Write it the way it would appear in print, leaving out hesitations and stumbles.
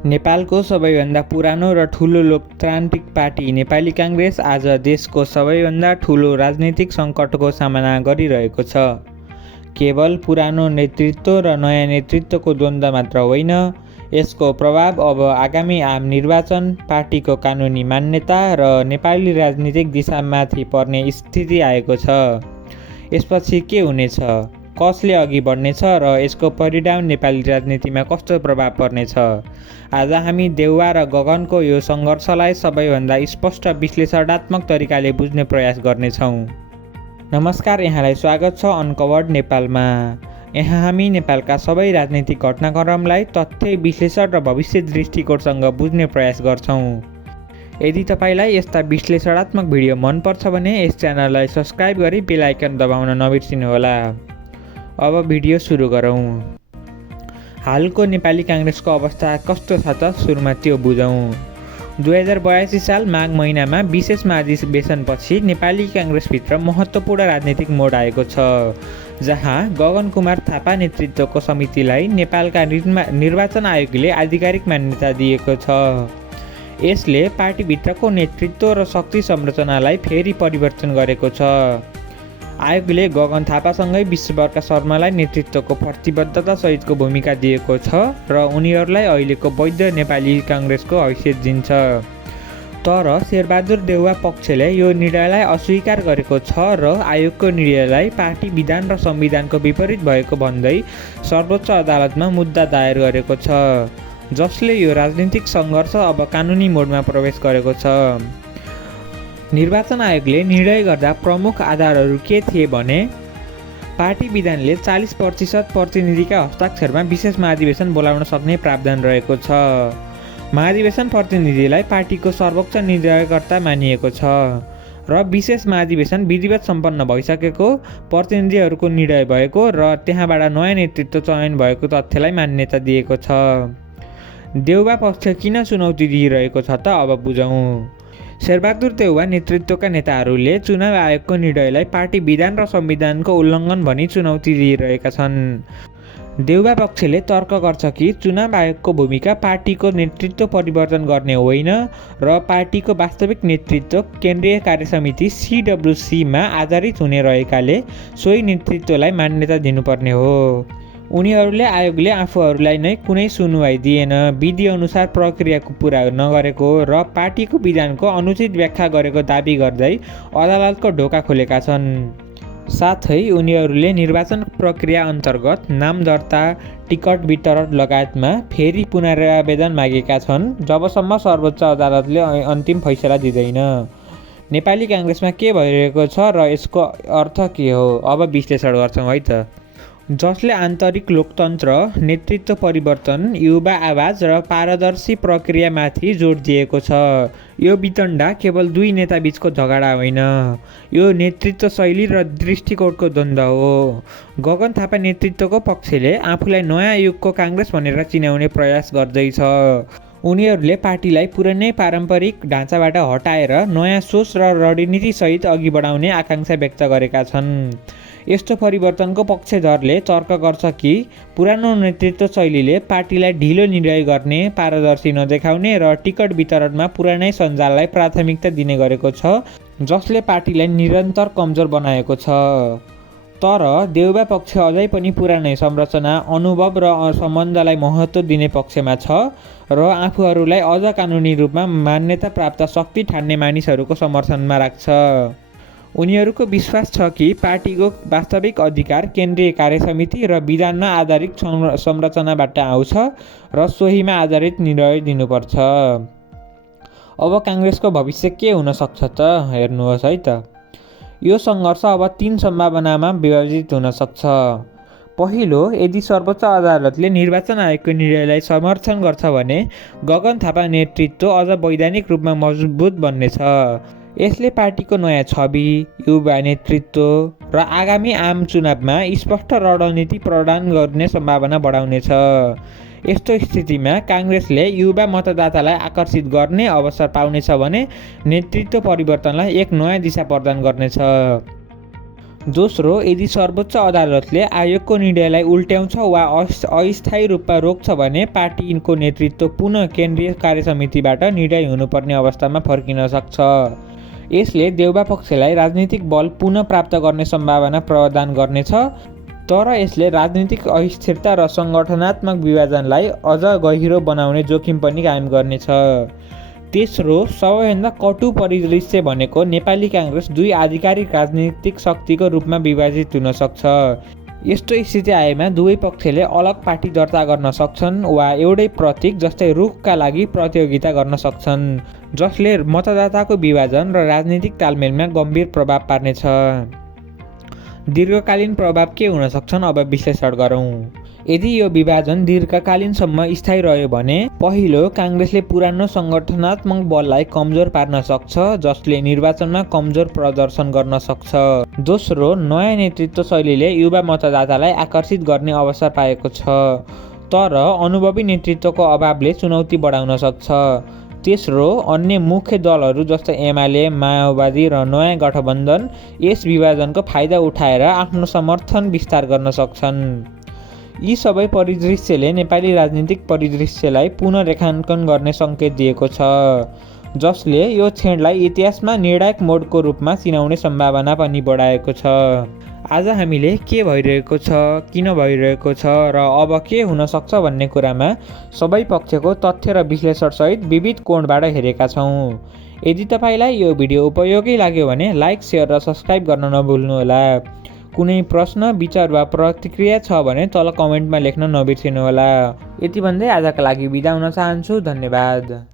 नेपालको सबैभन्दा पुरानो र ठुलो लोकतान्त्रिक पार्टी नेपाली काङ्ग्रेस आज देशको सबैभन्दा ठुलो राजनीतिक सङ्कटको सामना गरिरहेको छ। केवल पुरानो नेतृत्व र नयाँ नेतृत्वको द्वन्द्व मात्र होइन, यसको प्रभाव अब आगामी आम निर्वाचन, पार्टीको कानुनी मान्यता र नेपाली राजनीतिक दिशामाथि पर्ने स्थिति आएको छ। यसपछि के हुनेछ, कसले अघि बढ्नेछ र यसको परिणाम नेपाली राजनीतिमा कस्तो प्रभाव पर्नेछ? आज हामी देउवा र गगनको यो सङ्घर्षलाई सबैभन्दा स्पष्ट विश्लेषणात्मक तरिकाले बुझ्ने प्रयास गर्नेछौँ। नमस्कार, यहाँलाई स्वागत छ अनकभर्ड नेपालमा। यहाँ हामी नेपालका सबै राजनीतिक घटनाक्रमलाई तथ्य विश्लेषण र भविष्य दृष्टिकोणसँग बुझ्ने प्रयास गर्छौँ। यदि तपाईँलाई यस्ता विश्लेषणात्मक भिडियो मनपर्छ भने यस च्यानललाई सब्सक्राइब गरी बेल आइकन दबाउन नबिर्सिनुहोला। अब भिडियो सुरु गरौँ। हालको नेपाली काङ्ग्रेसको अवस्था कस्तो छ त सुरुमा त्यो बुझौँ। 2082 साल माघ महिनामा विशेष महाधिवेशनपछि नेपाली काङ्ग्रेसभित्र महत्त्वपूर्ण राजनीतिक मोड आएको छ, जहाँ गगन कुमार थापा नेतृत्वको समितिलाई नेपालका निर्वाचन आयोगले आधिकारिक मान्यता दिएको छ। यसले पार्टीभित्रको नेतृत्व र शक्ति संरचनालाई फेरि परिवर्तन गरेको छ। आयोगले गगन थापासँगै विश्वबरका शर्मालाई नेतृत्वको प्रतिबद्धता सहितको भूमिका दिएको छ र उनीहरूलाई अहिलेको वैध नेपाली काङ्ग्रेसको हैसियत दिन्छ। तर शेरबहादुर देउवा पक्षले यो निर्णयलाई अस्वीकार गरेको छ र आयोगको निर्णयलाई पार्टी विधान र संविधानको विपरीत भएको भन्दै सर्वोच्च अदालतमा मुद्दा दायर गरेको छ, जसले यो राजनीतिक सङ्घर्ष अब कानुनी मोडमा प्रवेश गरेको छ। निर्वाचन आयोगले निर्णय गर्दा प्रमुख आधारहरू के थिए भने, पार्टी विधानले 40% प्रतिनिधिका हस्ताक्षरमा विशेष महाधिवेशन बोलाउन सक्ने प्रावधान रहेको छ। महाधिवेशन प्रतिनिधिलाई पार्टीको सर्वोच्च निर्णयकर्ता मानिएको छ र विशेष महाधिवेशन विधिवत सम्पन्न भइसकेको, प्रतिनिधिहरूको निर्णय भएको र त्यहाँबाट नयाँ नेतृत्व चयन भएको तथ्यलाई मान्यता दिएको छ। देउवा पक्ष किन चुनौती दिइरहेको छ त अब बुझौँ। शेरबहादुर देउवा नेतृत्वका नेताहरूले चुनाव आयोगको निर्णयलाई पार्टी विधान र संविधानको उल्लङ्घन भनी चुनौती दिइरहेका छन्। देउवा पक्षले तर्क गर्छ कि चुनाव आयोगको भूमिका पार्टीको नेतृत्व परिवर्तन गर्ने होइन र पार्टीको वास्तविक नेतृत्व केन्द्रीय कार्यसमिति CWCमा आधारित हुने रहेकाले सोही नेतृत्वलाई मान्यता दिनुपर्ने हो। उनीहरूले आयोगले आफूहरूलाई नै कुनै सुनुवाई दिएन, विधिअनुसार प्रक्रियाको पुरा नगरेको र पार्टीको विधानको अनुचित व्याख्या गरेको दाबी गर्दै अदालतको ढोका खोलेका छन्। साथै उनीहरूले निर्वाचन प्रक्रिया अन्तर्गत नाम दर्ता, टिकट वितरण लगायतमा फेरि पुनरावेदन मागेका छन्, जबसम्म सर्वोच्च अदालतले अन्तिम फैसला दिँदैन। नेपाली काङ्ग्रेसमा के भइरहेको छ र यसको अर्थ के हो, अब विश्लेषण गर्छौँ है त। जसले आन्तरिक लोकतन्त्र, नेतृत्व परिवर्तन, युवा आवाज र पारदर्शी प्रक्रियामाथि जोड दिएको छ। यो वितण्डा केवल दुई नेताबीचको झगडा होइन, यो नेतृत्व शैली र दृष्टिकोणको द्वन्द्व हो। गगन थापा नेतृत्वको पक्षले आफूलाई नयाँ युगको काङ्ग्रेस भनेर चिनाउने प्रयास गर्दैछ। उनीहरूले पार्टीलाई पुरानै पारम्परिक ढाँचाबाट हटाएर नयाँ सोच र रणनीतिसहित अघि बढाउने आकाङ्क्षा व्यक्त गरेका छन्। यस्तो परिवर्तनको पक्षधरले तर्क गर्छ कि पुरानो नेतृत्व शैलीले पार्टीलाई ढिलो निर्णय गर्ने, पारदर्शी नदेखाउने र टिकट वितरणमा पुरानै सञ्जाललाई प्राथमिकता दिने गरेको छ, जसले पार्टीलाई निरन्तर कमजोर बनाएको छ। तर देउवा पक्ष अझै पनि पुरानै संरचना, अनुभव र सम्बन्धलाई महत्त्व दिने पक्षमा छ र आफूहरूलाई अझ कानुनी रूपमा मान्यता प्राप्त शक्ति ठान्ने मानिसहरूको समर्थनमा राख्छ। उनीहरूको विश्वास छ कि पार्टीको वास्तविक अधिकार केन्द्रीय कार्यसमिति र विधानमा आधारित संरचनाबाट आउँछ र सोहीमा आधारित निर्णय दिनुपर्छ। अब काङ्ग्रेसको भविष्य के हुन सक्छ त हेर्नुहोस् है त। यो सङ्घर्ष अब 3 सम्भावनामा विभाजित हुन सक्छ। पहिलो, यदि सर्वोच्च अदालतले निर्वाचन आयोगको निर्णयलाई समर्थन गर्छ भने गगन थापा नेतृत्व अझ वैधानिक रूपमा मजबुत बन्नेछ। यसले पार्टीको नयाँ छवि, युवा नेतृत्व र आगामी आम चुनावमा स्पष्ट रणनीति प्रदान गर्ने सम्भावना बढाउनेछ। यस्तो स्थितिमा काङ्ग्रेसले युवा मतदातालाई आकर्षित गर्ने अवसर पाउनेछ भने नेतृत्व परिवर्तनलाई एक नयाँ दिशा प्रदान गर्नेछ। दोस्रो, यदि सर्वोच्च अदालतले आयोगको निर्णयलाई उल्ट्याउँछ वा अस्थायी रूपमा रोक्छ भने पार्टीको नेतृत्व पुनः केन्द्रीय कार्यसमितिबाट निर्णय हुनुपर्ने अवस्थामा फर्किन सक्छ। यसले देउबा पक्षलाई राजनीतिक बल पुनः प्राप्त गर्ने सम्भावना प्रदान गर्नेछ, तर यसले राजनीतिक अस्थिरता र सङ्गठनात्मक विभाजनलाई अझ गहिरो बनाउने जोखिम पनि कायम गर्नेछ। तेस्रो, सबैभन्दा कटु परिदृश्य भनेको नेपाली काङ्ग्रेस दुई आधिकारिक राजनीतिक शक्तिको रूपमा विभाजित हुन सक्छ। यस्तो स्थिति आएमा दुवै पक्षले अलग पार्टी दर्ता गर्न सक्छन् वा एउटै प्रतीक जस्तै रुखका लागि प्रतियोगिता गर्न सक्छन्, जसले मतदाताको विभाजन र राजनीतिक तालमेलमा गम्भीर प्रभाव पार्नेछ। दीर्घकालीन प्रभाव के हुन सक्छन्, अब विश्लेषण गरौँ। यदि यो विभाजन दीर्घकालीनसम्म स्थायी रह्यो भने पहिलो, काङ्ग्रेसले पुरानो सङ्गठनात्मक बललाई कमजोर पार्न सक्छ, जसले निर्वाचनमा कमजोर प्रदर्शन गर्न सक्छ। दोस्रो, नयाँ नेतृत्व शैलीले युवा मतदातालाई आकर्षित गर्ने अवसर पाएको छ, तर अनुभवी नेतृत्वको अभावले चुनौती बढाउन सक्छ। तेस्रो, अन्य मुख्य दलहरू जस्तै एमाले, माओवादी र नयाँ गठबन्धन यस विभाजनको फाइदा उठाएर आफ्नो समर्थन विस्तार गर्न सक्छन्। यी सबै परिदृश्यले नेपाली राजनीतिक परिदृश्यलाई पुनः रेखाङ्कन गर्ने सङ्केत दिएको छ, जसले यो क्षणलाई इतिहासमा निर्णायक मोडको रूपमा चिनाउने सम्भावना पनि बढाएको छ। आज हामीले के भइरहेको छ, किन भइरहेको छ र अब के हुन सक्छ भन्ने कुरामा सबै पक्षको तथ्य र विश्लेषणसहित विविध कोणबाट हेरेका छौँ। यदि तपाईँलाई यो भिडियो उपयोगी लाग्यो भने लाइक, सेयर र सब्सक्राइब गर्न नभुल्नुहोला। कुनै प्रश्न, विचार वा प्रतिक्रिया छ भने तल कमेन्टमा लेख्न नबिर्सिनुहोला। यति भन्दै आजका लागि बिदा हुन चाहन्छु। धन्यवाद।